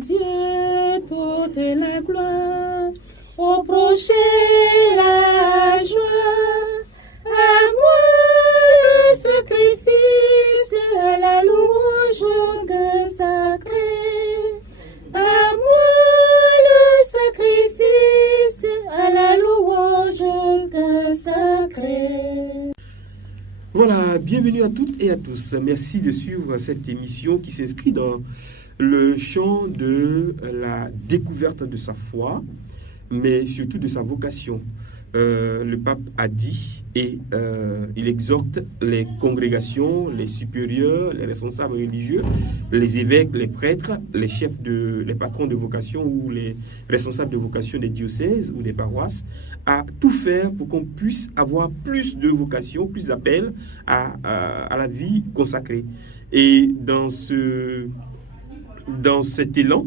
Dieu toute la gloire, au prochain la joie, à moi le sacrifice, à la louange de sacré, à moi le sacrifice, à la louange de sacré. Voilà, bienvenue à toutes et à tous. Merci de suivre cette émission qui s'inscrit dans le champ de la découverte de sa foi, mais surtout de sa vocation. Le pape a dit et il exhorte les congrégations, les supérieurs, les responsables religieux, les évêques, les prêtres, les patrons de vocation ou les responsables de vocation des diocèses ou des paroisses à tout faire pour qu'on puisse avoir plus de vocation, plus d'appel à la vie consacrée. Et dans cet élan,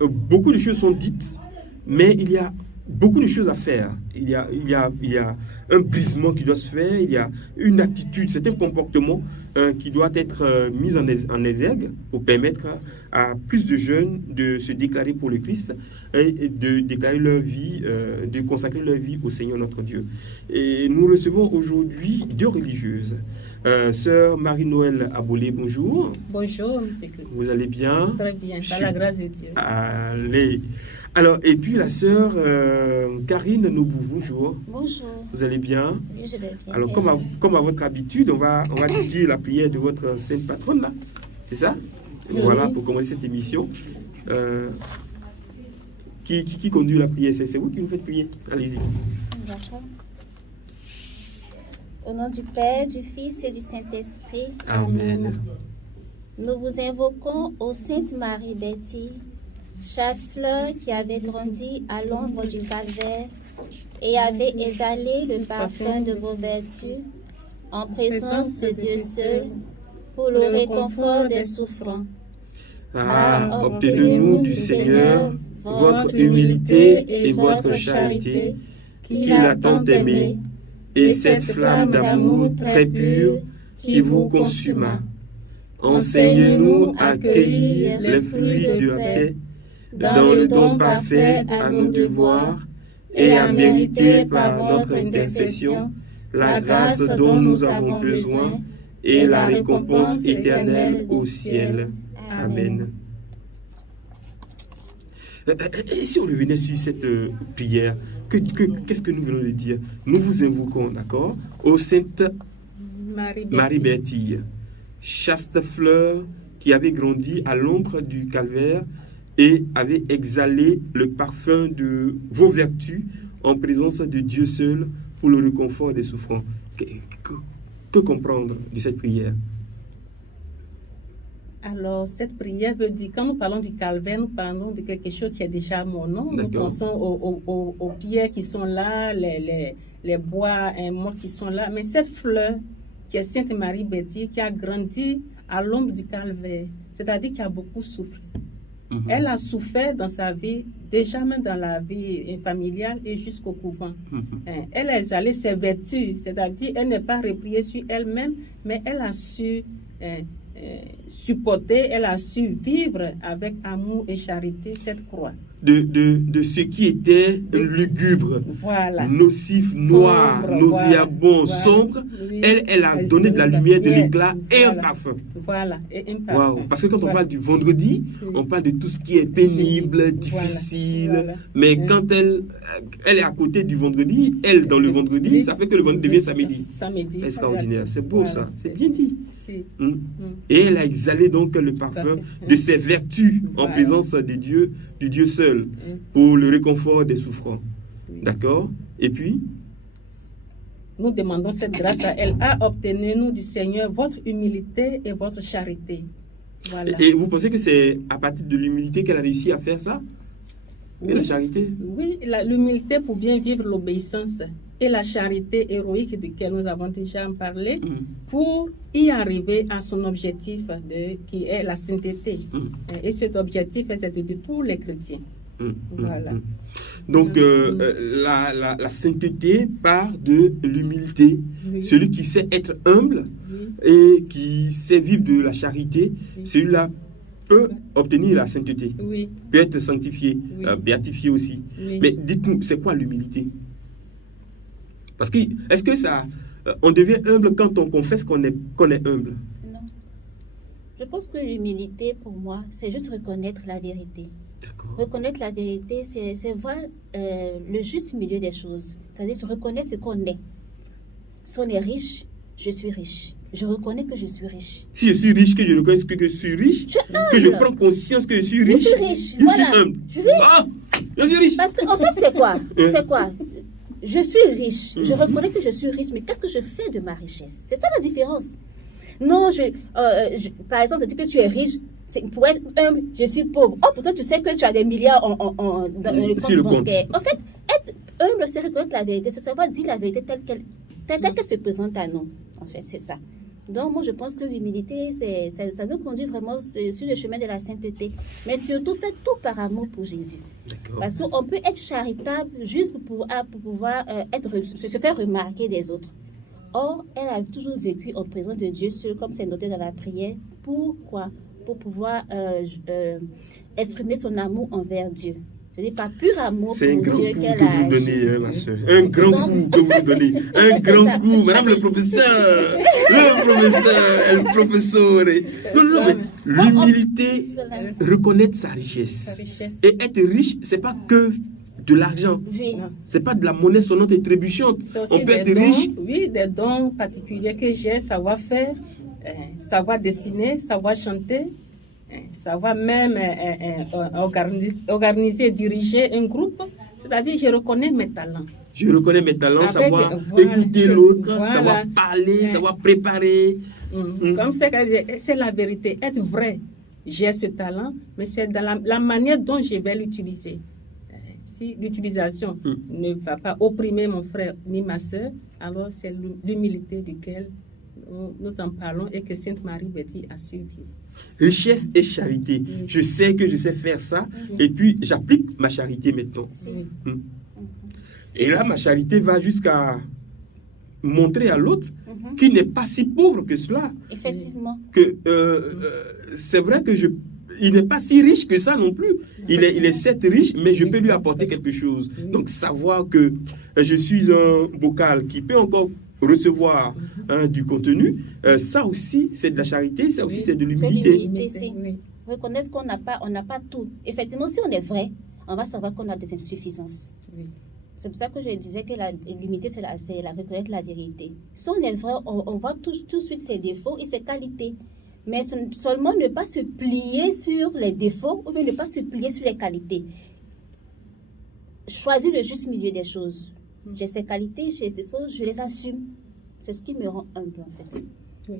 beaucoup de choses sont dites, mais il y a beaucoup de choses à faire. Il y a un brisement qui doit se faire, il y a une attitude, c'est un comportement qui doit être mis en exergue pour permettre à plus de jeunes de se déclarer pour le Christ et de déclarer leur vie, de consacrer leur vie au Seigneur notre Dieu. Et nous recevons aujourd'hui deux religieuses. Sœur Marie-Noël Abolé, bonjour. Bonjour, monsieur Christ. Vous allez bien? Très bien, par la grâce de Dieu. Allez. Alors, et puis la sœur Karine Nobou, bonjour. Bonjour. Vous allez bien? Oui, je vais bien. Alors, comme à votre habitude, on va dire la prière de votre sainte patronne, là. C'est ça? Oui. Voilà, pour commencer cette émission. Qui conduit la prière? C'est vous qui nous faites prier. Allez-y. D'accord. Au nom du Père, du Fils et du Saint-Esprit. Amen. Nous vous invoquons, ô Sainte Marie Betty, chasse-fleur qui avait grandi à l'ombre du calvaire et avait exhalé le parfum de vos vertus en présence de Dieu seul pour le réconfort des souffrants. Obtenez-nous du Seigneur votre humilité et votre charité, qu'il a tant aimé, et cette flamme d'amour très pure qui vous consuma. Enseignez-nous à cueillir les fruits de la paix dans le don parfait à nos devoirs et à mériter par notre intercession la grâce dont nous avons besoin et la récompense éternelle au ciel. Amen. Et si on revenait sur cette prière, qu'est-ce que nous venons de dire? Nous vous invoquons, d'accord, ô Sainte Marie Bertille, chaste fleur qui avait grandi à l'ombre du calvaire et avait exhalé le parfum de vos vertus en présence de Dieu seul pour le réconfort des souffrants. Que comprendre de cette prière? Alors, cette prière veut dire, quand nous parlons du calvaire, nous parlons de quelque chose qui est déjà mon nom. Nous pensons aux pierres qui sont là, les bois morts qui sont là. Mais cette fleur, qui est Sainte Marie Betty, qui a grandi à l'ombre du calvaire, c'est-à-dire qui a beaucoup souffert. Elle a souffert dans sa vie, déjà même dans la vie familiale et jusqu'au couvent. Elle a exhalé ses vertus, c'est-à-dire elle n'est pas repliée sur elle-même, mais elle a su supporter, elle a su vivre avec amour et charité cette croix. De ce qui était lugubre, voilà, nocif, noir, nauséabond, sombre, elle a donné de la lumière, de l'éclat et un parfum. Voilà, et un parfum. Wow. Parce que quand on parle du vendredi, on parle de tout ce qui est pénible, difficile, mais quand elle est à côté du vendredi, elle dans le vendredi, ça fait que le vendredi devient samedi. Extraordinaire, c'est beau ça, c'est bien dit. Et elle a exhalé donc le parfum de ses vertus en présence de Dieu, du Dieu seul, pour le réconfort des souffrants. D'accord? Et puis? Nous demandons cette grâce à elle, à obtenir nous du Seigneur votre humilité et votre charité. Voilà. Et vous pensez que c'est à partir de l'humilité qu'elle a réussi à faire ça? Oui. Et la charité? Oui, l'humilité pour bien vivre l'obéissance et la charité héroïque de laquelle nous avons déjà parlé pour y arriver à son objectif qui est la sainteté. Et cet objectif, c'est de tous les chrétiens. Voilà. Donc, la sainteté part de l'humilité. Celui qui sait être humble et qui sait vivre de la charité, celui-là peut obtenir la sainteté, Oui. peut être sanctifié, Oui. béatifié aussi. Oui. Mais dites-nous, c'est quoi l'humilité? Parce que, est-ce que ça, on devient humble quand on confesse qu'on est humble? Non. Je pense que l'humilité, pour moi, c'est juste reconnaître la vérité. D'accord. Reconnaître la vérité, c'est voir le juste milieu des choses. C'est-à-dire se reconnaître ce qu'on est. Si on est riche, je suis riche. Je reconnais que je suis riche. Si je suis riche, que je reconnais que je suis riche, Tu es que je humble. prends conscience que je suis Je riche, suis riche, je voilà. suis humble. Oui. Ah, je suis riche. Parce qu'en fait, c'est quoi? C'est quoi? Je suis riche. Je reconnais que je suis riche, mais qu'est-ce que je fais de ma richesse? C'est ça la différence. Non, par exemple, tu dis que tu es riche, pour être humble, je suis pauvre. Oh, pourtant, tu sais que tu as des milliards dans le Sur le compte compte. bancaire. En fait, être humble, c'est reconnaître la vérité, c'est savoir dire la vérité telle qu'elle se présente à nous. En fait, c'est ça. Donc, moi, je pense que l'humilité, ça nous conduit vraiment sur le chemin de la sainteté. Mais surtout, faites tout par amour pour Jésus. D'accord. Parce qu'on peut être charitable juste pour pouvoir se faire remarquer des autres. Or, elle a toujours vécu en présence de Dieu, comme c'est noté dans la prière. Pourquoi? Pour pouvoir exprimer son amour envers Dieu. Je dis par pur amour C'est un pour grand Dieu coup qu'elle que a vous agi. donnez, hein, ma soeur. Un grand coup que vous donnez. Un grand coup. Madame le professeur. Le professeur. Non, mais l'humilité, reconnaître sa Sa richesse. richesse. Et être riche, c'est pas que de l'argent. Oui. C'est pas de la monnaie sonnante et trébuchante. C'est aussi On peut des être dons, riche. oui, des dons particuliers que j'ai, savoir faire, savoir dessiner, savoir chanter, savoir même organiser, diriger un groupe. C'est-à-dire, je reconnais mes talents. Je reconnais mes talents, Avec- savoir voilà. écouter l'autre, Voilà. savoir parler, savoir préparer. Comme c'est la vérité, être vrai. J'ai ce talent, mais c'est dans la manière dont je vais l'utiliser. Si l'utilisation ne va pas opprimer mon frère ni ma soeur, alors c'est l'humilité duquel nous en parlons et que Sainte Marie Betty a suivi. Richesse et charité. Je sais que je sais faire ça et puis j'applique ma charité maintenant. Oui. Et là, ma charité va jusqu'à montrer à l'autre qu'il n'est pas si pauvre que cela. Effectivement. Que c'est vrai que il n'est pas si riche que ça non plus. Il est certes riche, mais je peux lui apporter quelque chose. Donc savoir que je suis un bocal qui peut encore recevoir du contenu, ça aussi c'est de la charité, ça aussi c'est de l'humilité. l'humilité. Si. Reconnaître qu'on n'a pas tout. Effectivement, si on est vrai, on va savoir qu'on a des insuffisances. Oui. C'est pour ça que je disais que l'humilité, c'est reconnaître la vérité. Si on est vrai, on voit tout de suite ses défauts et ses qualités. Mais seulement ne pas se plier sur les défauts ou bien ne pas se plier sur les qualités. Choisir le juste milieu des choses. J'ai ces qualités, j'ai ces défauts, je les assume. C'est ce qui me rend humble en fait. Oui.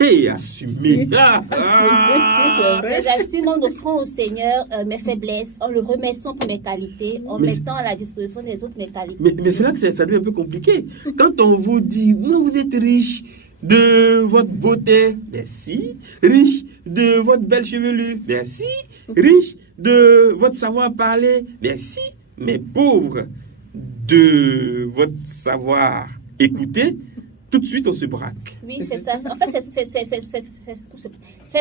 Hey, assumer. C'est vrai. J'assume en offrant au Seigneur mes faiblesses, en le remerciant pour mes qualités, en mettant à la disposition des autres mes qualités. Mais c'est là que ça devient un peu compliqué. Quand on vous dit, non, vous êtes riche de votre beauté, merci. Riche de votre belle chevelure, merci. Riche de votre savoir-parler, merci. Mais pauvre de votre savoir écouter, tout de suite on se braque. Oui, c'est ça. En fait, c'est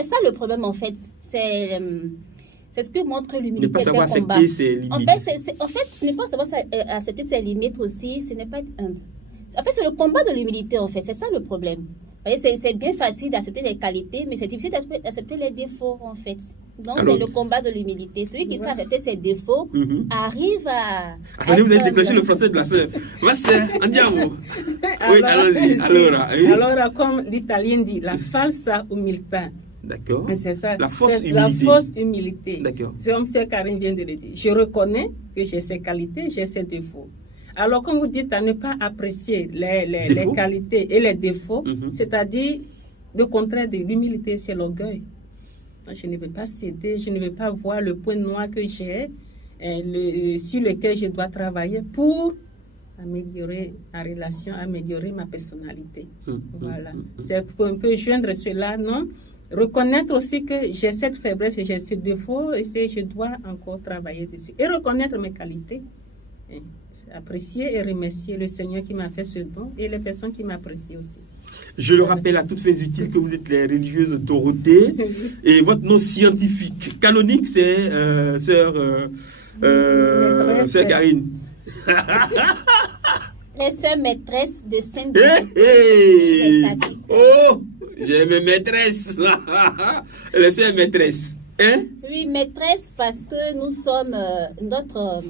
ça le problème, en fait. C'est ce que montre l'humilité. Ne pas savoir combat. accepter ses limites. En fait, ce n'est pas savoir accepter ses limites aussi, ce n'est pas être humble. En fait, c'est le combat de l'humilité, en fait. C'est ça le problème. Vous voyez, c'est bien facile d'accepter les qualités, mais c'est difficile d'accepter les défauts, en fait. Donc, c'est le combat de l'humilité. Celui qui sait accepter ses défauts arrive à... Attendez, vous avez déclenché le français de la sœur. Ma sœur, andiamo. Oui, allons-y. Alors, comme l'italien dit, la falsa umiltà. D'accord. Mais c'est ça. La fausse C'est humilité. La fausse humilité. D'accord. C'est comme M. Karine vient de le dire. Je reconnais que j'ai ces qualités, j'ai ces défauts. Alors, quand vous dites à ne pas apprécier les qualités et les défauts, c'est-à-dire le contraire de l'humilité, c'est l'orgueil. Je ne veux pas céder, je ne veux pas voir le point noir que j'ai, sur lequel je dois travailler pour améliorer ma relation, améliorer ma personnalité. Voilà. C'est pour un peu joindre cela, non? Reconnaître aussi que j'ai cette faiblesse et j'ai ce défaut et je dois encore travailler dessus. Et reconnaître mes qualités. apprécier et remercier le Seigneur qui m'a fait ce don et les personnes qui m'apprécient aussi. Je le rappelle à toutes fins utiles que vous êtes les religieuses Dorothée et votre nom scientifique canonique c'est sœur Karine. Les sœurs maîtresses de Sainte Oh, j'ai mes maîtresses. Les sœurs maîtresses. Hein? Oui, maîtresse parce que nous sommes notre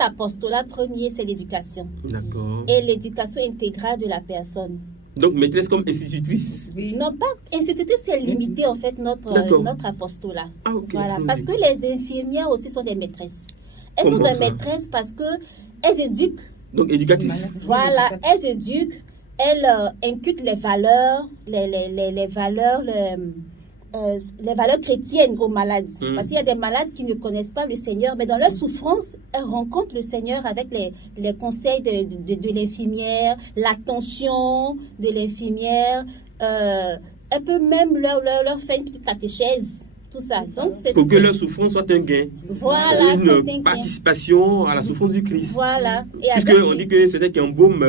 apostolat premier, c'est l'éducation. D'accord. Et l'éducation intégrale de la personne. Donc maîtresse comme institutrice. Oui. Non, pas institutrice, c'est limité en fait notre apostolat. Ah, ok. Voilà, parce que les infirmières aussi sont des maîtresses. Elles sont des maîtresses parce que elles éduquent. Donc éducatrices. Voilà, elles éduquent, elles inculquent les valeurs, les valeurs chrétiennes aux malades. Parce qu'il y a des malades qui ne connaissent pas le Seigneur, mais dans leur souffrance, elles rencontrent le Seigneur avec les conseils de l'infirmière, l'attention de l'infirmière. Elle peut même leur faire une petite catéchèse. Tout ça. Donc, pour que leur souffrance soit un gain. Voilà, une participation à la souffrance du Christ. Voilà. Puisqu'on dit que c'était qui embaume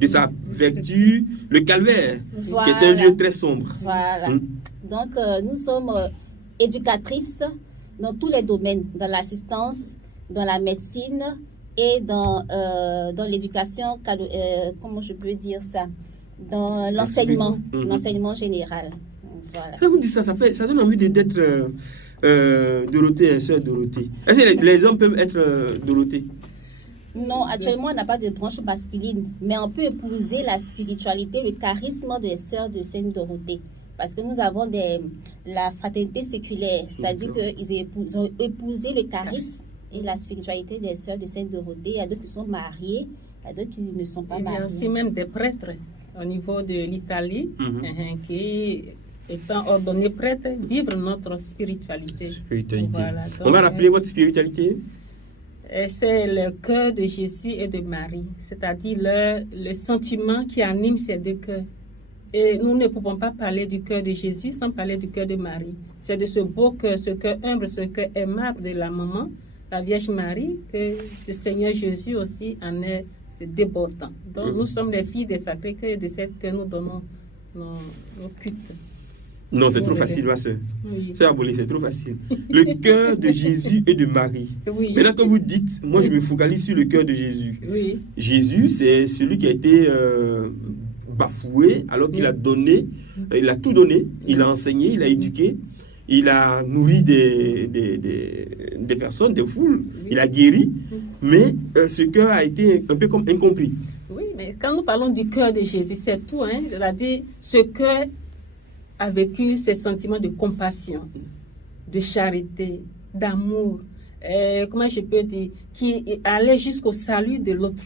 de sa vertu le calvaire, qui est un lieu très sombre. Voilà. Donc, nous sommes éducatrices dans tous les domaines, dans l'assistance, dans la médecine et dans l'éducation, comment je peux dire ça, dans l'enseignement, l'enseignement général. Voilà. Quand vous dites ça, ça donne envie d'être Dorothée, sœur Dorothée. Est-ce que les hommes peuvent être Dorothée? Non, actuellement, on n'a pas de branche masculine, mais on peut épouser la spiritualité, le charisme des sœurs de Sainte Dorothée. Parce que nous avons la fraternité séculaire, c'est-à-dire qu'ils ont épousé le charisme et la spiritualité des sœurs de Sainte Dorothée. Il y a d'autres qui sont mariés, il y a d'autres qui ne sont pas mariés. Il y a aussi même des prêtres au niveau de l'Italie qui, étant ordonnés prêtres, vivent notre spiritualité. Voilà, donc, on va rappeler votre spiritualité. C'est le cœur de Jésus et de Marie, c'est-à-dire le sentiment qui anime ces deux cœurs. Et nous ne pouvons pas parler du cœur de Jésus sans parler du cœur de Marie. C'est de ce beau cœur, ce cœur humble, ce cœur aimable de la maman, la Vierge Marie, que le Seigneur Jésus aussi en est débordant. Donc nous sommes les filles des Sacré-Cœur et de cette que nous donnons nos cultes. Non, c'est trop facile, ma soeur. Oui. Sœur Abolé, c'est trop facile. Le cœur de Jésus et de Marie. Oui. Maintenant, quand vous dites, moi je me focalise sur le cœur de Jésus. Oui. Jésus, c'est celui qui a été bafoué alors qu'il a donné, il a tout donné, il a enseigné, il a éduqué, il a nourri des personnes, des foules, il a guéri, mais ce cœur a été un peu comme incompris. Oui, mais quand nous parlons du cœur de Jésus, c'est tout, hein. C'est-à-dire, ce cœur a vécu ces sentiments de compassion, de charité, d'amour, comment je peux dire, qui allait jusqu'au salut de l'autre.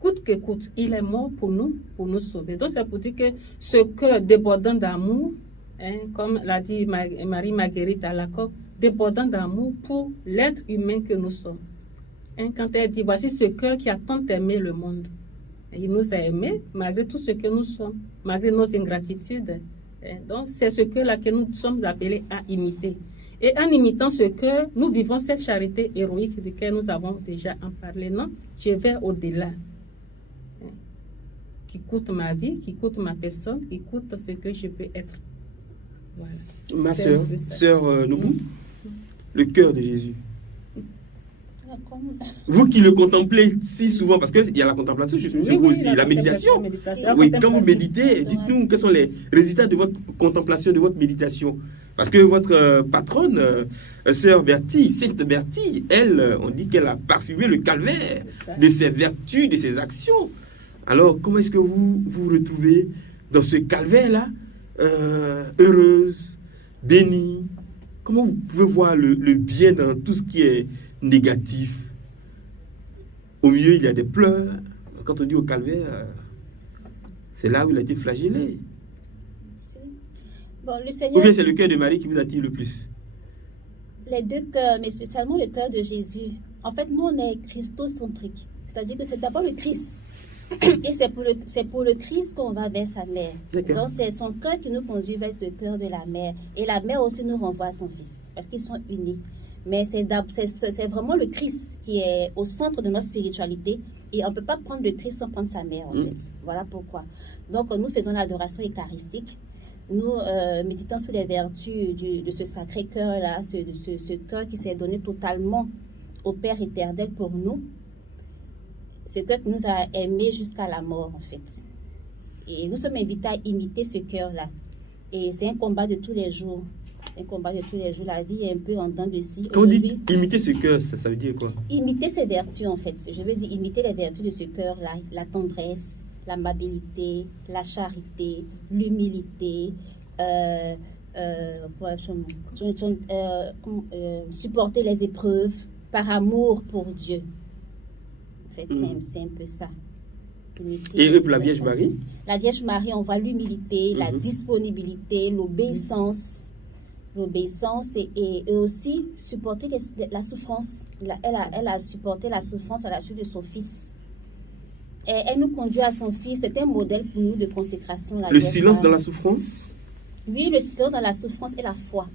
Coûte que coûte, il est mort pour nous sauver. Donc, c'est pour dire que ce cœur débordant d'amour, hein, comme l'a dit Marie-Marguerite Alacoque, débordant d'amour pour l'être humain que nous sommes. Hein, quand elle dit, voici ce cœur qui a tant aimé le monde. Et il nous a aimés malgré tout ce que nous sommes, malgré nos ingratitudes. Hein, donc, c'est ce cœur-là que nous sommes appelés à imiter. Et en imitant ce cœur, nous vivons cette charité héroïque de laquelle nous avons déjà en parlé. Non, je vais au-delà. Qui coûte ma vie, qui coûte ma personne, qui coûte ce que je peux être. Voilà. Ma sœur Noubou, le cœur de Jésus. Vous qui le contemplez si souvent, parce qu'il y a la contemplation, je suis sûr aussi, la méditation. Oui, quand vous méditez, dites-nous quels sont les résultats de votre contemplation, de votre méditation. Parce que votre patronne, sœur Bertille, Sainte Bertille, elle, on dit qu'elle a parfumé le calvaire de ses vertus, de ses actions. Alors, comment est-ce que vous vous retrouvez dans ce calvaire-là, heureuse, bénie? Comment vous pouvez voir le bien dans tout ce qui est négatif? Au milieu, il y a des pleurs. Quand on dit au calvaire, c'est là où il a été flagellé. Bon, le Seigneur... Ou bien c'est le cœur de Marie qui vous attire le plus? Les deux cœurs, mais spécialement le cœur de Jésus. En fait, nous, on est christocentrique. C'est-à-dire que c'est d'abord le Christ. Et c'est pour le Christ qu'on va vers sa mère. Donc c'est son cœur qui nous conduit vers ce cœur de la mère. Et la mère aussi nous renvoie à son fils, parce qu'ils sont unis. Mais c'est vraiment le Christ qui est au centre de notre spiritualité. Et on ne peut pas prendre le Christ sans prendre sa mère, en fait. Voilà pourquoi. Donc, nous faisons l'adoration eucharistique. Nous méditons sur les vertus de ce sacré cœur-là, ce cœur qui s'est donné totalement au Père éternel pour nous. Ce cœur qui nous a aimés jusqu'à la mort, en fait. Et nous sommes invités à imiter ce cœur-là. Et c'est un combat de tous les jours. Un combat de tous les jours. La vie est un peu en dents de scie. Quand on dit imiter ce cœur, ça veut dire quoi? Imiter ses vertus, en fait. Je veux dire imiter les vertus de ce cœur-là. La tendresse, l'amabilité, la charité, l'humilité, supporter les épreuves par amour pour Dieu. En fait, c'est un peu ça. Et pour la Vierge Marie? La Vierge Marie, on voit l'humilité, la disponibilité, l'obéissance. L'obéissance et aussi supporter la souffrance. Elle a supporté la souffrance à la suite de son fils. Et elle nous conduit à son fils. C'est un modèle pour nous de consécration. Le silence dans la souffrance? Oui, le silence dans la souffrance et la foi.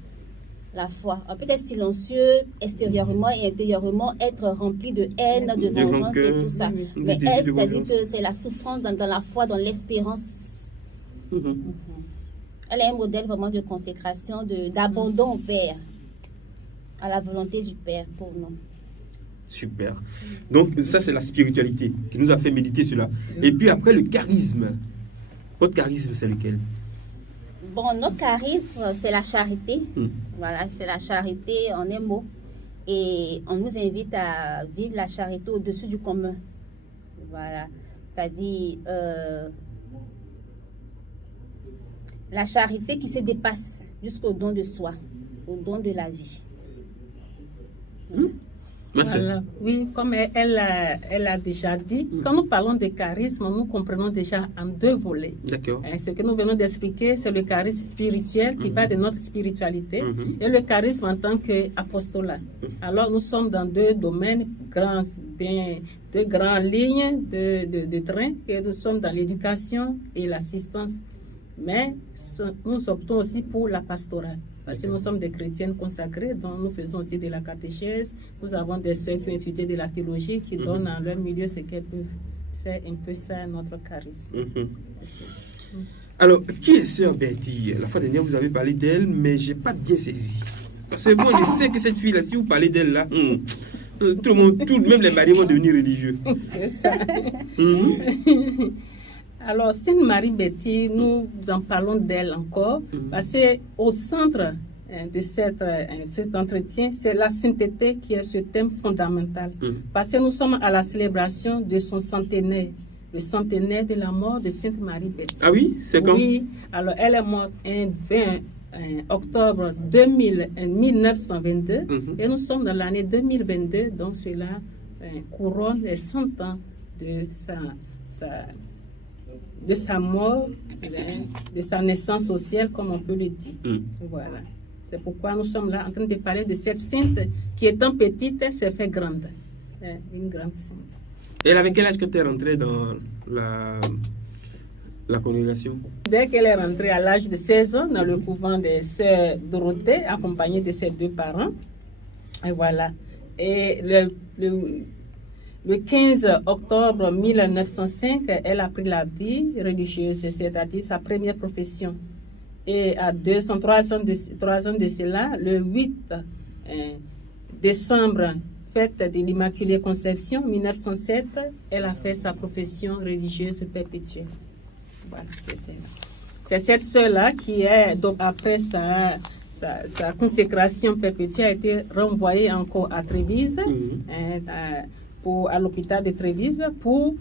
La foi. On peut être silencieux extérieurement et intérieurement, être rempli de haine, de vengeance et tout ça. Mais elle, c'est-à-dire que c'est la souffrance dans la foi, dans l'espérance. Elle est un modèle vraiment de consécration, d'abandon au Père, à la volonté du Père pour nous. Super. Donc ça, c'est la spiritualité qui nous a fait méditer cela. Et puis après, le charisme. Votre charisme, c'est lequel? Bon, notre charisme, c'est la charité. Voilà, c'est la charité en un mot. Et on nous invite à vivre la charité au-dessus du commun. Voilà. C'est-à-dire la charité qui se dépasse jusqu'au don de soi, au don de la vie. Voilà. Oui, comme elle a déjà dit, quand nous parlons de charisme, nous comprenons déjà en deux volets. D'accord. Ce que nous venons d'expliquer, c'est le charisme spirituel qui va de notre spiritualité et le charisme en tant qu'apostolat. Alors, nous sommes dans deux domaines, deux grandes lignes de train, et nous sommes dans l'éducation et l'assistance. Mais nous optons aussi pour la pastorale. Parce que nous sommes des chrétiennes consacrées, donc nous faisons aussi de la catéchèse. Nous avons des sœurs qui ont étudié de la théologie, qui donnent dans leur milieu ce qu'elles peuvent. C'est un peu ça notre charisme. Alors, qui est sœur Betty? La fois dernière, vous avez parlé d'elle, mais je n'ai pas bien saisi. Parce que bon, je sais que cette fille-là, si vous parlez d'elle là, tout le monde, même les maris vont devenir religieux. C'est ça. Alors, Sainte Marie Betty, nous en parlons d'elle encore, parce qu'au centre de cet entretien, c'est la sainteté qui est ce thème fondamental. Parce que nous sommes à la célébration de son centenaire, le centenaire de la mort de Sainte Marie Betty. Ah oui? C'est quand? Oui, alors elle est morte un 20 octobre 1922, et nous sommes dans l'année 2022, donc cela couronne les 100 ans de sa mort, de sa naissance au ciel, comme on peut le dire. Voilà. C'est pourquoi nous sommes là en train de parler de cette sainte qui, étant petite, s'est fait grande. Une grande sainte. Et elle avait quel âge quand elle est rentrée dans la congrégation? Dès qu'elle est rentrée à l'âge de 16 ans dans le couvent des sœurs Dorothée, accompagnée de ses deux parents. Et voilà. Et le 15 octobre 1905, elle a pris la vie religieuse, c'est-à-dire sa première profession. Et à 3 ans de cela, le 8 décembre, fête de l'Immaculée Conception, 1907, elle a fait sa profession religieuse perpétuelle. Voilà, c'est cette sœur-là qui est, donc après sa consécration perpétuelle, a été renvoyée encore à Trévise, à l'hôpital de Trévise, pour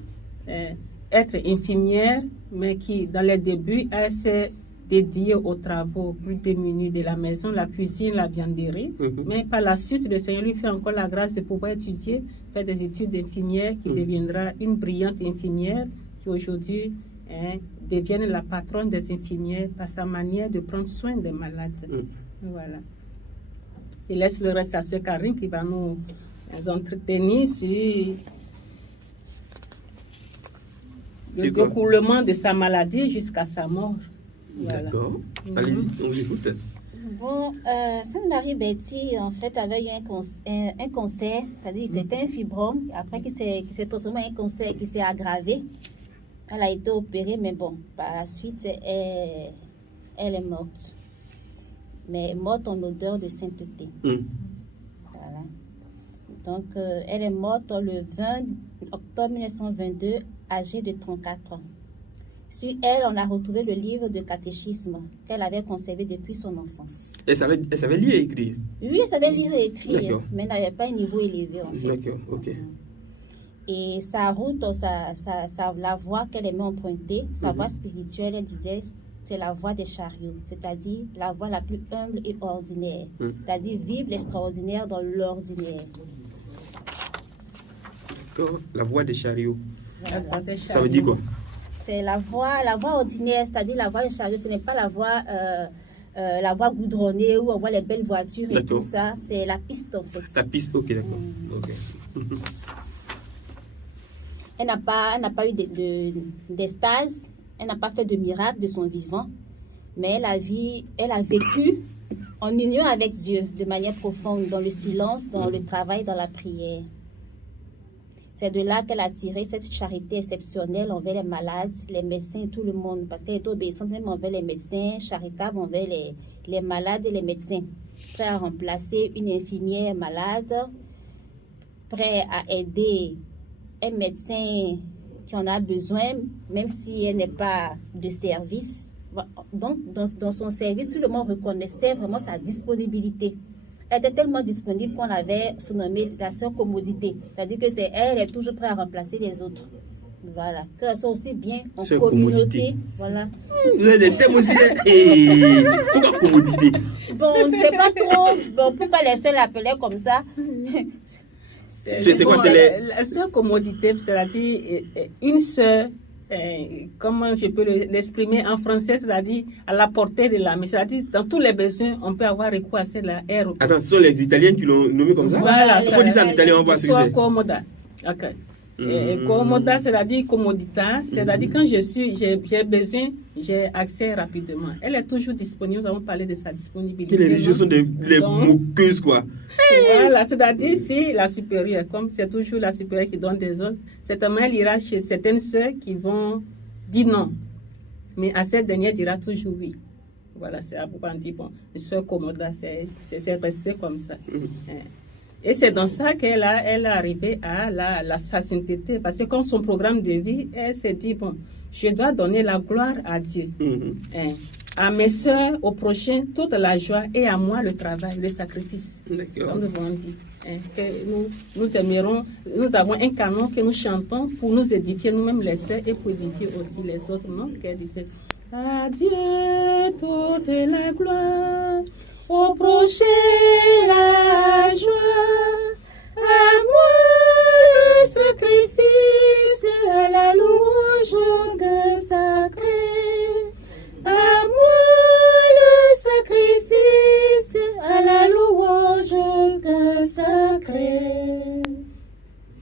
être infirmière, mais qui, dans les débuts, elle s'est dédiée aux travaux plus démunis de la maison, la cuisine, la vianderie. Mais par la suite, le Seigneur lui fait encore la grâce de pouvoir étudier, faire des études d'infirmière, qui deviendra une brillante infirmière, qui aujourd'hui devienne la patronne des infirmières par sa manière de prendre soin des malades. Voilà. Il laisse le reste à Sœur Karine qui va nous entretenir sur le découlement de sa maladie jusqu'à sa mort. Voilà. D'accord. Allez-y, on vous écoute. Bon, Sainte-Marie Betty, en fait, avait eu un cancer, c'est-à-dire c'était un fibrome, après qui s'est transformé en un cancer qui s'est aggravé. Elle a été opérée, mais bon, par la suite, elle est morte. Mais morte en odeur de sainteté. Voilà. Donc, elle est morte le 20 octobre 1922, âgée de 34 ans. Sur elle, on a retrouvé le livre de catéchisme qu'elle avait conservé depuis son enfance. Elle savait lire et écrire? Oui, elle savait lire et écrire, D'accord. mais elle n'avait pas un niveau élevé en fait. D'accord, ok. Et sa route, la voie qu'elle aimait emprunter, sa voie spirituelle, elle disait, c'est la voie des chariots, c'est-à-dire la voie la plus humble et ordinaire, c'est-à-dire vivre l'extraordinaire dans l'ordinaire. D'accord, la voie des chariots. Voilà. Ça veut dire quoi? C'est la voie ordinaire, c'est-à-dire la voie des chariots, ce n'est pas la voie goudronnée où on voit les belles voitures et tout ça, c'est la piste en fait. La piste, ok, d'accord. Ok. Elle n'a pas eu d'extase, elle n'a pas fait de miracle de son vivant, mais elle a vécu en union avec Dieu de manière profonde, dans le silence, dans le travail, dans la prière. C'est de là qu'elle a tiré cette charité exceptionnelle envers les malades, les médecins et tout le monde, parce qu'elle était obéissante même envers les médecins, charitable envers les malades et les médecins, prêt à remplacer une infirmière malade, prêt à aider un médecin qui en a besoin, même si elle n'est pas de service. Donc, dans son service, tout le monde reconnaissait vraiment sa disponibilité. Elle était tellement disponible qu'on avait surnommé la sœur commodité. C'est-à-dire que elle est toujours prête à remplacer les autres. Voilà. Qu'elles sont aussi bien en Sœur communauté. commodité. Voilà. Vous avez des thèmes aussi. Pourquoi commodité? Bon, on ne sait pas trop pourquoi les sœurs l'appelaient comme ça. C'est quoi? C'est la sœur commodité, c'est-à-dire une sœur, comment je peux l'exprimer en français, c'est-à-dire à la portée de la main, c'est-à-dire dans tous les besoins, on peut avoir recours à celle-là. Attends, ce sont les Italiens qui l'ont nommé comme ça? Voilà. Il faut dire ça en italien, on va se Soit commoda. Ok. Commoda, c'est-à-dire commodita, c'est-à-dire quand j'ai besoin, j'ai accès rapidement. Elle est toujours disponible, nous avons parlé de sa disponibilité. Les religieux sont des moqueuses, quoi. Voilà, c'est-à-dire si la supérieure, comme c'est toujours la supérieure qui donne des ordres, certainement elle ira chez certaines sœurs qui vont dire non. Mais à cette dernière, elle dira toujours oui. Voilà, c'est à pourquoi on dit, bon, une sœur commoda, c'est resté comme ça. Et c'est dans ça qu'elle est arrivée à sa sainteté. Parce que comme son programme de vie, elle s'est dit, bon, je dois donner la gloire à Dieu. À mes soeurs, au prochain, toute la joie, et à moi le travail, le sacrifice. D'accord. Comme nous avons dit. Que nous aimerons, nous avons un canon que nous chantons pour nous édifier nous-mêmes les sœurs et pour édifier aussi les autres. Non? Qu'elle disait, à Dieu toute la gloire, au prochain la joie, à moi le sacrifice, à la louange sacrée. À moi le sacrifice, à la louange sacrée.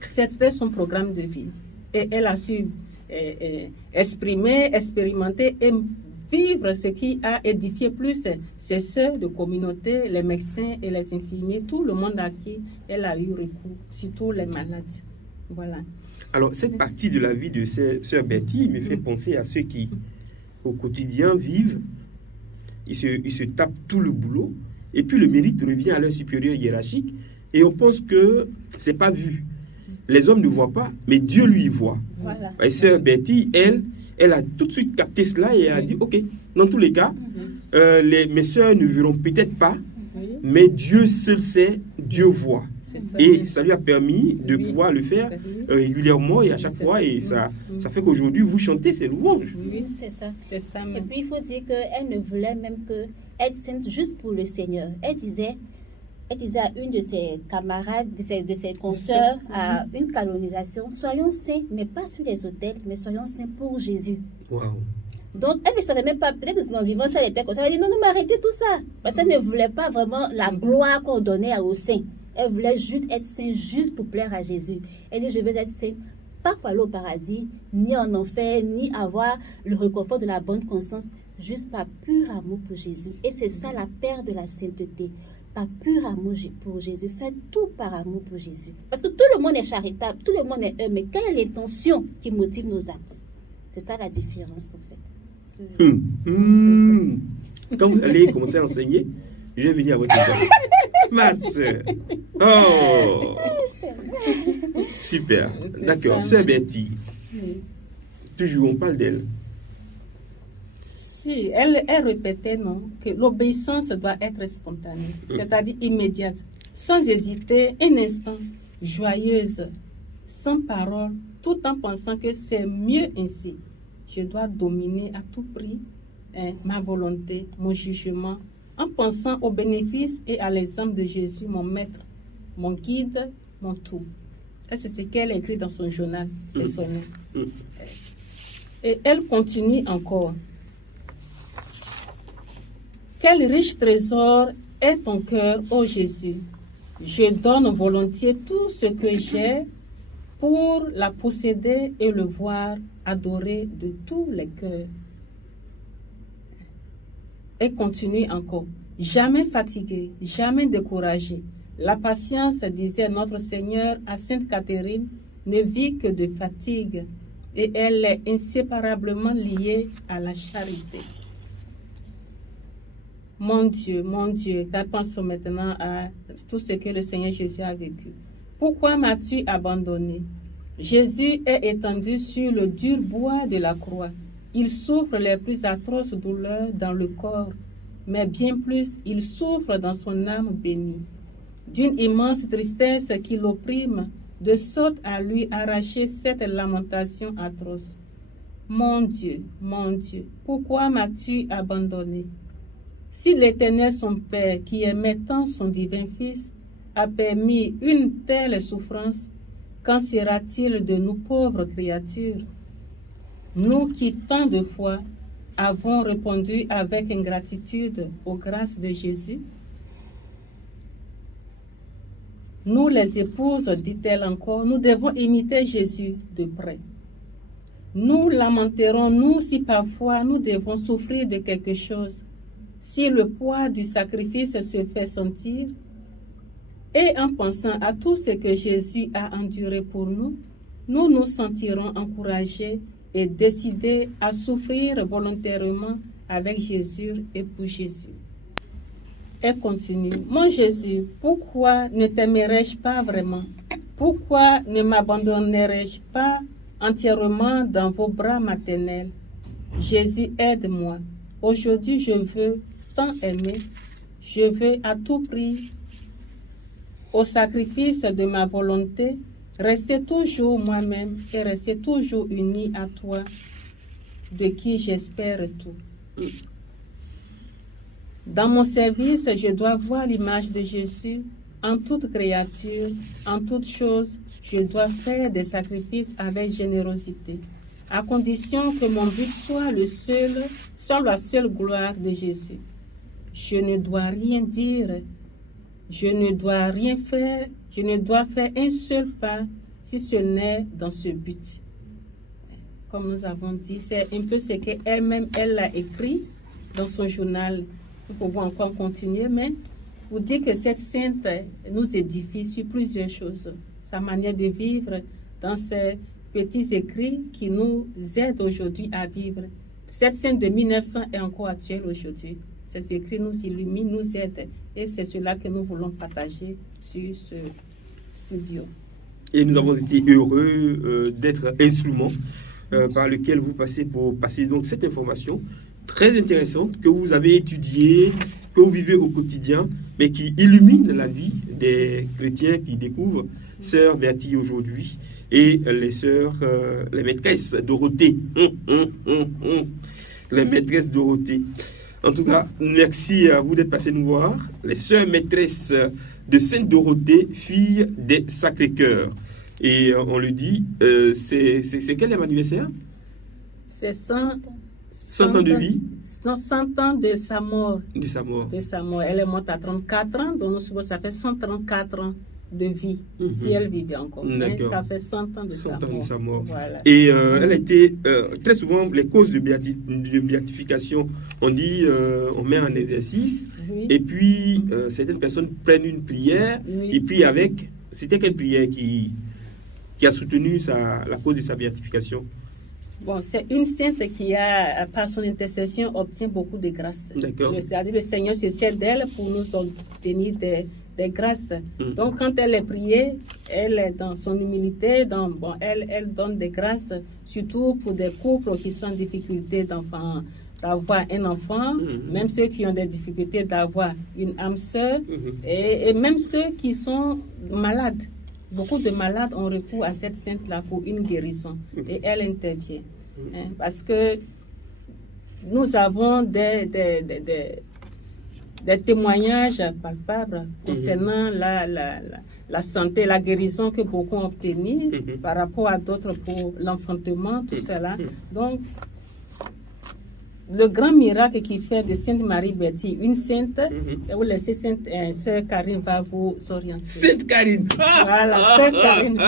C'était son programme de vie. Et elle a su exprimer, expérimenter et vivre ce qui a édifié plus ses sœurs de communauté, les médecins et les infirmiers, tout le monde à qui elle a eu recours, surtout les malades. Voilà. Alors, cette partie de la vie de sœur Betty me fait penser à ceux qui, au quotidien, vivent, ils se tapent tout le boulot, et puis le mérite revient à leur supérieur hiérarchique, et on pense que c'est pas vu. Les hommes ne voient pas, mais Dieu lui voit. Voilà. Et sœur Betty, elle a tout de suite capté cela et elle a dit, ok, dans tous les cas, mes sœurs ne verront peut-être pas, mais Dieu seul sait, Dieu voit. Ça, et ça lui a permis de pouvoir le faire régulièrement et à chaque fois, et ça fait qu'aujourd'hui, vous chantez ces louanges. Oui, c'est ça. C'est ça Et même. puis, il faut dire qu'elle ne voulait même que être sainte juste pour le Seigneur. Elle disait à une de ses camarades, de ses consoeurs, à une canonisation, soyons saints, mais pas sur les autels, mais soyons saints pour Jésus. Waouh. Donc, elle ne savait même pas, peut-être que son vivant, ça elle était comme ça. Elle a dit, non, mais arrêtez tout ça. Parce qu'elle ne voulait pas vraiment la gloire qu'on donnait aux saints. Elle voulait juste être sainte, juste pour plaire à Jésus. Elle dit, je veux être sainte, pas pour aller au paradis, ni en enfer, ni avoir le réconfort de la bonne conscience, juste par pur amour pour Jésus. Et c'est ça la paire de la sainteté. Par pur amour pour Jésus. Faites tout par amour pour Jésus. Parce que tout le monde est charitable, tout le monde est heureux, mais quelle est l'intention qui motive nos actes? C'est ça la différence, en fait. Quand vous allez commencer à enseigner, je vais venir à votre école. Ma soeur. Oh, super. D'accord. Sœur Betty. Oui. Toujours, on parle d'elle. Si, elle répétait, non, que l'obéissance doit être spontanée, c'est-à-dire immédiate, sans hésiter, un instant, joyeuse, sans parole, tout en pensant que c'est mieux ainsi. Je dois dominer à tout prix ma volonté, mon jugement, en pensant aux bénéfices et à l'exemple de Jésus, mon maître, mon guide, mon tout. Et c'est ce qu'elle écrit dans son journal personnel. Et elle continue encore. Quel riche trésor est ton cœur, ô Jésus. Je donne volontiers tout ce que j'ai pour la posséder et le voir adoré de tous les cœurs. Et continue encore. Jamais fatigué, jamais découragé. La patience, disait notre Seigneur à Sainte Catherine, ne vit que de fatigue et elle est inséparablement liée à la charité. Mon Dieu, pensons maintenant à tout ce que le Seigneur Jésus a vécu. Pourquoi m'as-tu abandonné? Jésus est étendu sur le dur bois de la croix. Il souffre les plus atroces douleurs dans le corps, mais bien plus, il souffre dans son âme bénie. D'une immense tristesse qui l'opprime, de sorte à lui arracher cette lamentation atroce. Mon Dieu, pourquoi m'as-tu abandonné? Si l'Éternel, son Père, qui aimait tant son divin Fils, a permis une telle souffrance, qu'en sera-t-il de nous pauvres créatures? Nous qui, tant de fois, avons répondu avec ingratitude aux grâces de Jésus? Nous, les épouses, dit-elle encore, nous devons imiter Jésus de près. Nous lamenterons, nous, si parfois nous devons souffrir de quelque chose, si le poids du sacrifice se fait sentir, et en pensant à tout ce que Jésus a enduré pour nous, nous nous sentirons encouragés et décidés à souffrir volontairement avec Jésus et pour Jésus. Elle continue. Mon Jésus, pourquoi ne t'aimerais-je pas vraiment? Pourquoi ne m'abandonnerais-je pas entièrement dans vos bras maternels? Jésus, aide-moi. Aujourd'hui, je veux tant aimer. Je veux à tout prix, au sacrifice de ma volonté, rester toujours moi-même et rester toujours uni à toi, de qui j'espère tout. Dans mon service, je dois voir l'image de Jésus en toute créature, en toute chose. Je dois faire des sacrifices avec générosité, à condition que mon but soit la seule gloire de Jésus. Je ne dois rien dire, je ne dois rien faire, je ne dois faire un seul pas si ce n'est dans ce but. Comme nous avons dit, c'est un peu ce qu'elle-même, elle a écrit dans son journal. Nous pouvons encore continuer, mais vous dites que cette sainte nous édifie sur plusieurs choses. Sa manière de vivre dans ces petits écrits qui nous aident aujourd'hui à vivre. Cette sainte de 1900 est encore actuelle aujourd'hui. Ces écrits nous illuminent, nous aident. Et c'est cela que nous voulons partager sur ce studio. Et nous avons été heureux d'être instrument par lequel vous passez pour passer donc cette information très intéressante que vous avez étudiée, que vous vivez au quotidien, mais qui illumine la vie des chrétiens qui découvrent Sœur Betty aujourd'hui et les sœurs, les maîtresses Dorothée. Les maîtresses Dorothée. En tout cas, merci à vous d'être passés nous voir. Les sœurs maîtresses de Sainte Dorothée, fille des Sacré-Cœur. Et on le dit, c'est quel est l'anniversaire? C'est 100 ans de vie? Non, 100 ans de sa mort. De sa mort. De sa mort. Elle est morte à 34 ans, donc nous, ça fait 134 ans de vie, si elle vivait encore. Mais ça fait 100 ans de sa mort. Voilà. Et elle a été, très souvent, les causes de béatification, on dit, on met en exercice, et puis certaines personnes prennent une prière, et puis c'était quelle prière qui a soutenu la cause de sa béatification? Bon, c'est une sainte qui a, par son intercession, obtient beaucoup de grâces. D'accord. C'est-à-dire le Seigneur se sert d'elle pour nous obtenir des grâces. Donc, quand elle est priée, elle est dans son humilité, elle donne des grâces, surtout pour des couples qui sont en difficulté d'avoir un enfant, même ceux qui ont des difficultés d'avoir une âme sœur, et même ceux qui sont malades. Beaucoup de malades ont recours à cette sainte-là pour une guérison, et elle intervient. Parce que nous avons des témoignages palpables concernant la santé, la guérison que beaucoup ont obtenue par rapport à d'autres pour l'enfantement, tout cela. Donc, le grand miracle qui fait de Sainte Marie Berthier une sainte, et vous laissez Sœur Karine va vous orienter. Sainte Karine! Voilà, Sœur Karine.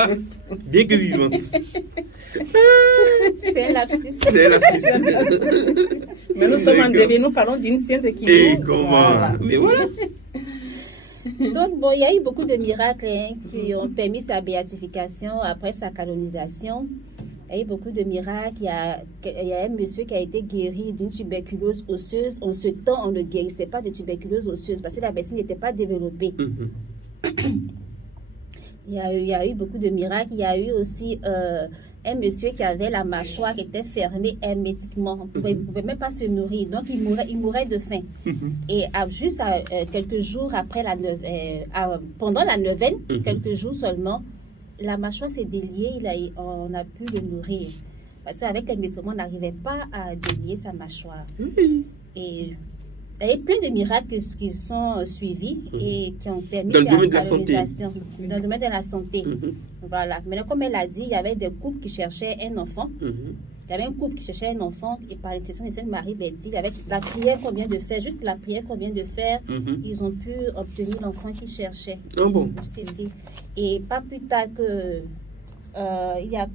Bien que vivante. C'est un lapsus. C'est un lapsus. Mais nous sommes en début, nous parlons d'une sainte qui... Et comment? Voilà. Mais voilà. Donc, bon, il y a eu beaucoup de miracles qui ont permis sa béatification après sa canonisation. Il y a eu beaucoup de miracles. Il y a un monsieur qui a été guéri d'une tuberculose osseuse. En ce temps, on ne guérissait pas de tuberculose osseuse parce que la médecine n'était pas développée. Il y a eu beaucoup de miracles. Il y a eu aussi un monsieur qui avait la mâchoire qui était fermée hermétiquement. Il ne pouvait même pas se nourrir. Donc, il mourait de faim. Et juste quelques jours après pendant la neuvaine, quelques jours seulement, la mâchoire s'est déliée, on a pu le nourrir. Parce qu'avec les médicaments, on n'arrivait pas à délier sa mâchoire. Et il y a eu plein de miracles qui sont suivis et qui ont permis dans le domaine de la santé. Dans le domaine de la santé. Voilà. Maintenant, comme elle a dit, il y avait des couples qui cherchaient un enfant. Il y avait un couple qui cherchait un enfant et par l'intercession de Sainte Marie Berthier, avec la prière qu'on vient de faire, juste la prière qu'on vient de faire, ils ont pu obtenir l'enfant qu'ils cherchaient. Ah bon? Si. Et pas plus tard que, il y a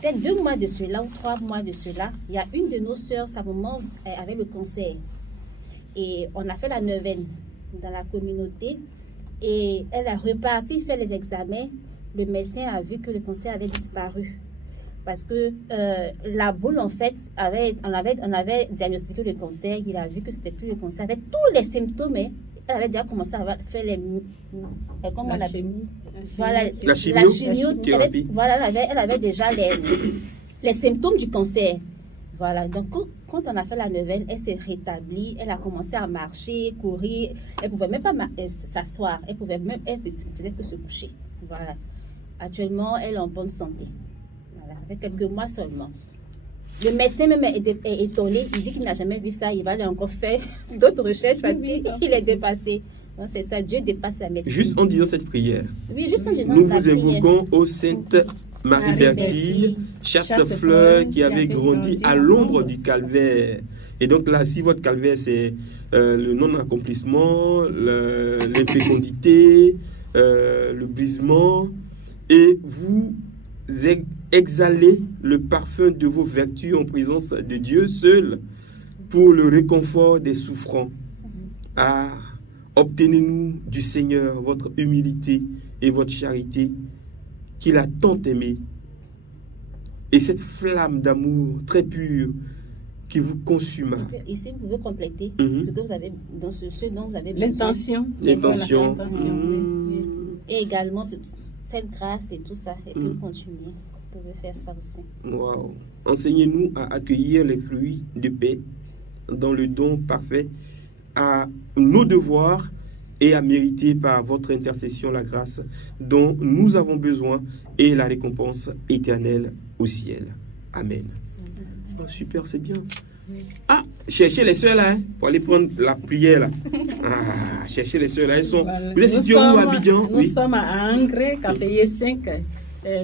peut-être 2 mois de cela ou 3 mois de cela, il y a une de nos sœurs, sa maman avait le cancer. Et on a fait la neuvaine dans la communauté et elle a reparti faire les examens. Le médecin a vu que le cancer avait disparu. Parce que la boule, en fait, on avait diagnostiqué le cancer, il a vu que c'était plus le cancer, avec tous les symptômes. Elle avait déjà commencé à faire la chimie. Voilà, la chimiothérapie. Voilà, elle avait déjà les symptômes du cancer. Voilà, donc quand on a fait la neuvaine, elle s'est rétablie, elle a commencé à marcher, courir, elle ne pouvait même pas s'asseoir, elle ne faisait que se coucher. Voilà. Actuellement, elle est en bonne santé. Ça fait quelques mois seulement. Le médecin même est étonné. Il dit qu'il n'a jamais vu ça. Il va aller encore faire d'autres recherches parce qu'il est dépassé. Donc c'est ça, Dieu dépasse la médecine. Juste en disant cette prière. Oui, juste en disant nous vous invoquons ô Sainte Marie Berthier, chaste fleur qui avait grandi à l'ombre du calvaire. Et donc là, si votre calvaire, c'est le non-accomplissement, l'infécondité, le brisement, et vous exhalez le parfum de vos vertus en présence de Dieu seul pour le réconfort des souffrants. Ah, obtenez-nous du Seigneur votre humilité et votre charité qu'il a tant aimé. Et cette flamme d'amour très pure qui vous consuma. Ici, vous pouvez compléter ce que vous avez, dans ce dont vous avez besoin. L'intention. Et également cette grâce et tout ça, et puis continuer. Vous pouvez faire ça aussi. Wow. Enseignez-nous à accueillir les fruits de paix dans le don parfait à nos devoirs et à mériter par votre intercession la grâce dont nous avons besoin et la récompense éternelle au ciel. Amen. Oh, super, c'est bien. Ah, cherchez les sœurs là, pour aller prendre la prière là. Ah, cherchez les sœurs là, elles sont... Voilà. Vous êtes situés où à Abidjan? Nous sommes à Angre, Café 5.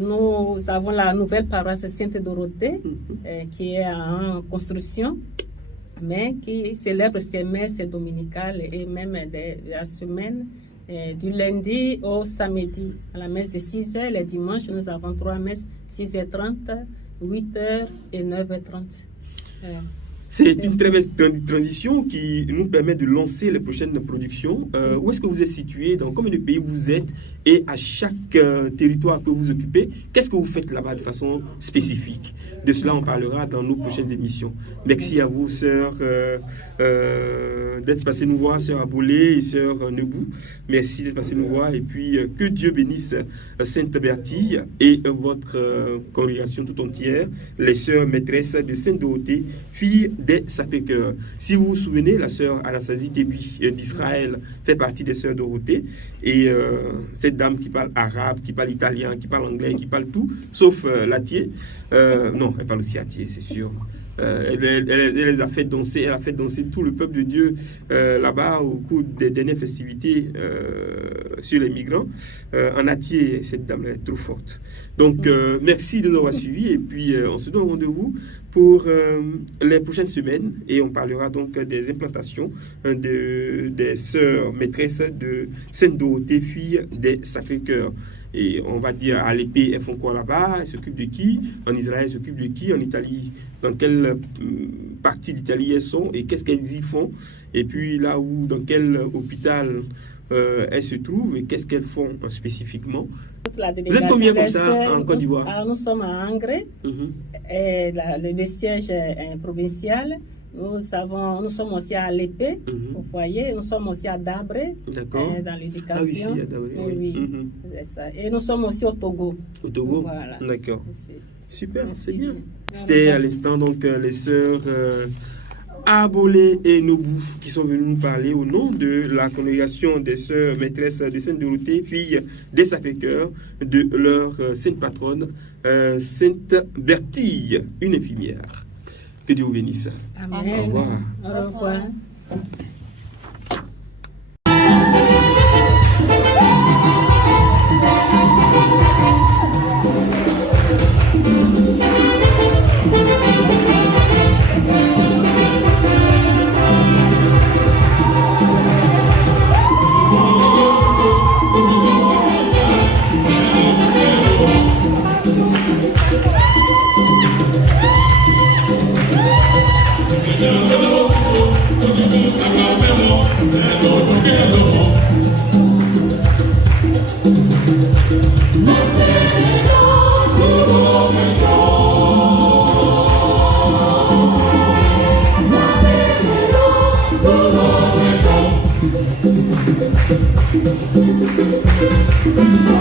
Nous avons la nouvelle paroisse Sainte-Dorothée qui est en construction, mais qui célèbre ses messes dominicales et même la semaine du lundi au samedi, à la messe de 6h. Les dimanches, nous avons 3 messes, 6h30, 8h et 9h30. C'est une très belle transition qui nous permet de lancer les prochaines productions. Où est-ce que vous êtes situé, dans combien de pays vous êtes, et à chaque territoire que vous occupez, qu'est-ce que vous faites là-bas de façon spécifique? De cela, on parlera dans nos prochaines émissions. Merci à vous, sœur, d'être passé nous voir, sœur Abolé et sœur Nebou. Merci d'être passé nous voir. Et puis, que Dieu bénisse Sainte Bertille et votre congrégation tout entière, les sœurs maîtresses de Sainte Dorothée, fille des Sacré-Cœur. Si vous vous souvenez, la sœur Anastasie Tébi d'Israël fait partie des sœurs Dorothée. Et cette dame qui parle arabe, qui parle italien, qui parle anglais, qui parle tout, sauf l'atier. Non, elle parle aussi atier, c'est sûr. Elle les a fait danser, elle a fait danser tout le peuple de Dieu là-bas au cours des dernières festivités sur les migrants. En atier, cette dame est trop forte. Donc, merci de nous avoir suivis et puis on se donne rendez-vous pour les prochaines semaines et on parlera donc des implantations des sœurs maîtresses de Sainte Dorothée, fille des Sacré-Cœur. Et on va dire à l'épée, elles font quoi là-bas? Elles s'occupent de qui? En Israël, elles s'occupent de qui? En Italie, dans quelle partie d'Italie elles sont et qu'est-ce qu'elles y font? Et puis là où, dans quel hôpital elles se trouvent et qu'est-ce qu'elles font spécifiquement? Vous êtes combien comme ça en Côte d'Ivoire? Nous sommes à Angré, et le siège est provincial. Nous sommes aussi à l'épée, au foyer. Nous sommes aussi à Dabré, dans l'éducation. Ah oui, à Dabré, oui. C'est ça. Et nous sommes aussi au Togo. Au Togo, voilà. D'accord. Super, merci. C'est bien. C'était à l'instant donc les sœurs Abolé et Nebou qui sont venus nous parler au nom de la congrégation des sœurs maîtresses de Sainte Dorothée, fille des Sacré-Cœur, de leur sainte patronne, Sainte Bertille, une infirmière. Que Dieu vous bénisse. Amen. Au revoir. Au revoir. Thank you.